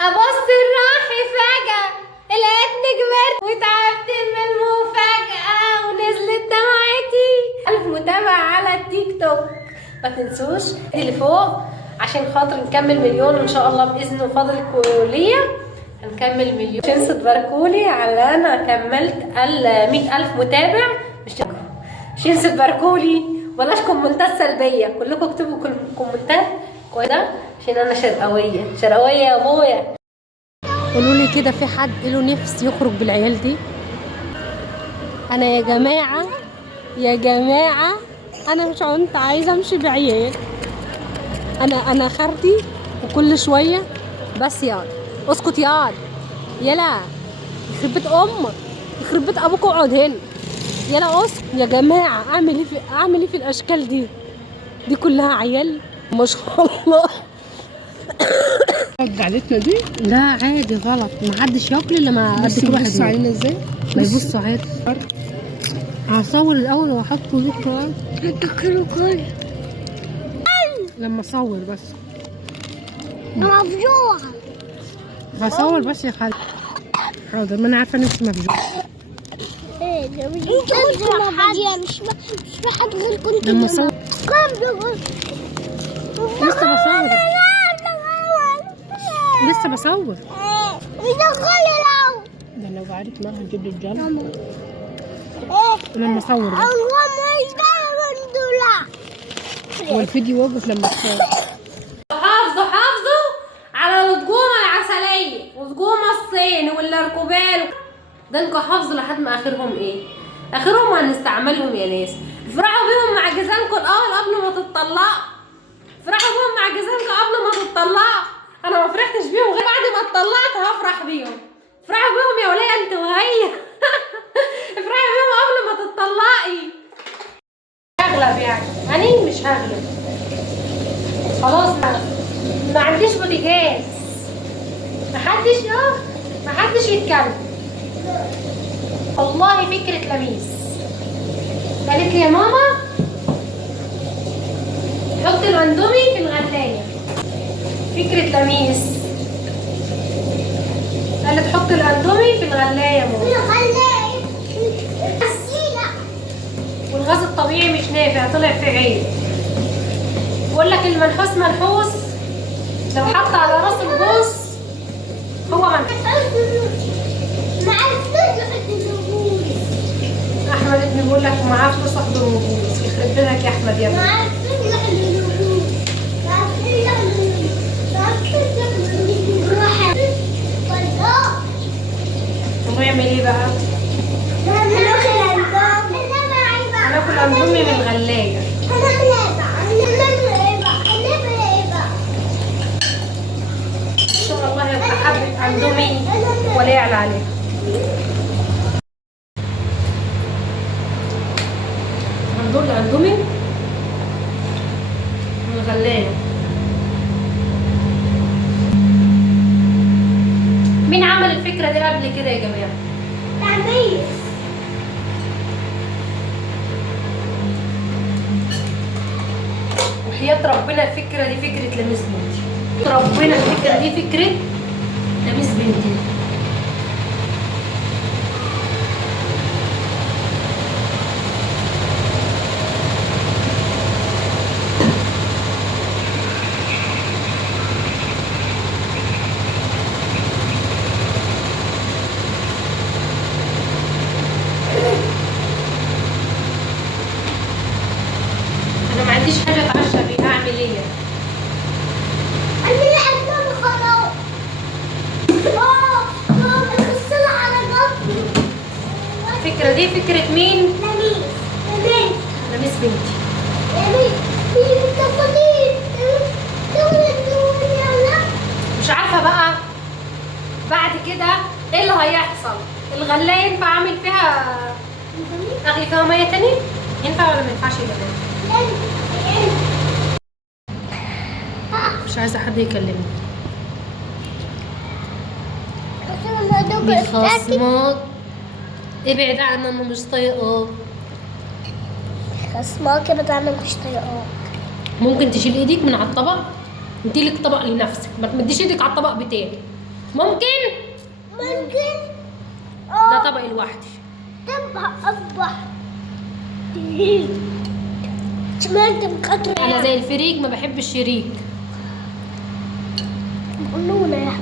ابص الراحي فجأة لقيتني كبرت وتعبت من المفاجأة ونزلت دمعتي. 1000 متابع على التيك توك. ما تنسوش اللي فوق عشان خاطر نكمل مليون ان شاء الله باذن وفضل ليا. هنكمل مليون. مش تنسوا تباركولي على انا كملت 100,000 متابع. مش تنسوا تباركولي ولاش كومنتات سلبيه. كلكم اكتبوا كومنتات كويسه عشان انا شرقاويه شرقاويه يا ابويا. قولوا لي كده، في حد له نفس يخرج بالعيال دي؟ انا يا جماعه يا جماعه انا مش كنت عايزه امشي بعيال. انا خارتي وكل شويه بس ياض اسكت ياض يلا يخرب بيت امك يخرب بيت ابوك اقعد هنا يلا اسكت يا جماعه. اعمل ايه في الاشكال دي كلها عيال ما شاء الله. قعدتنا دي لا عادي غلط، ما حدش ياكل الا ما قد كل واحد بص علينا ازاي. ما يبصوا عادي. هصور الاول واحطه لكم كل لما اصور بس. انا مفجوعة. هصور بس يا خالد. حاضر، ما انا عارفه نفسي مفجوعه. ايه ده مش حد غيركم انتوا. لما اصور لسه بصور ده لو قعدت معاها هنجيب لي الجنة. لما اصور بس. والفيديو واقف لما تصور. حافظوا على الطجومه العسليه وطجومه الصين والاركوبال. ده انكم حافظوا لحد ما اخرهم ايه؟ اخرهم هنستعملهم يا ناس. افرحوا بيهم مع جزامكم الاول قبل ما تتطلقوا. افرحوا بيهم مع جزامكم قبل ما تتطلقوا. انا ما فرحتش بيهم غير بعد ما اتطلقت هفرح بيهم. افرحوا بيهم يا وليه انت وهي. افرحي بيهم قبل ما تتطلقي. هغلب يعني انا مش هغلب خلاص. ما عنديش بوتيجاز. محدش يتكلم. والله فكرة لميس قالت لي يا ماما حط الاندومي في الغلاية. فكرة لميس قالت حط الاندومي في الغلاية يا ماما. والغاز الطبيعي مش نافع طلع في عيب. بقول لك المنحوس منحوس لو حط على راس الجوز هو منحوس. احمد ابني بيقول لك معاه فلوس احضر وجوز. يخرب بيتك يا احمد يا ابني. هو يعمل ايه بقى؟ هناكل اندومي من الغلايه. ان شاء الله يبقى حبه اندومي ولا يعلى عليه. هندور الاندومي من الغلايه. مين عمل الفكره دي قبل كده يا جماعه؟ وحياة ربنا الفكرة دي فكرة لميس بنتي. ربنا الفكرة دي فكرة لميس بنتي. أنا ما عنديش حاجة أتعشى بيها. أعمل إيه؟ الفكرة دي فكرة مين؟ لميس بنتي. مش عارفة بقى بعد كده ايه اللي هيحصل. الغلاية ينفع اعمل فيها اغلي فيها مية تاني؟ ينفع ولا ما ينفعش يا جماعة؟ مش عايزة حد يكلمني. بخصمك ابعد عني انا مش طايقاك. خصماك ابعد عني مش طايقاك. ممكن تشيل ايديك من على الطبق. انت لك طبق لنفسك، ما تمديش ايدك على الطبق بتاعي. ممكن ده طبق لوحدي. تبقى أصبح سمعت بقطر انا زي الفريك ما بحب الشريك. قولونا يا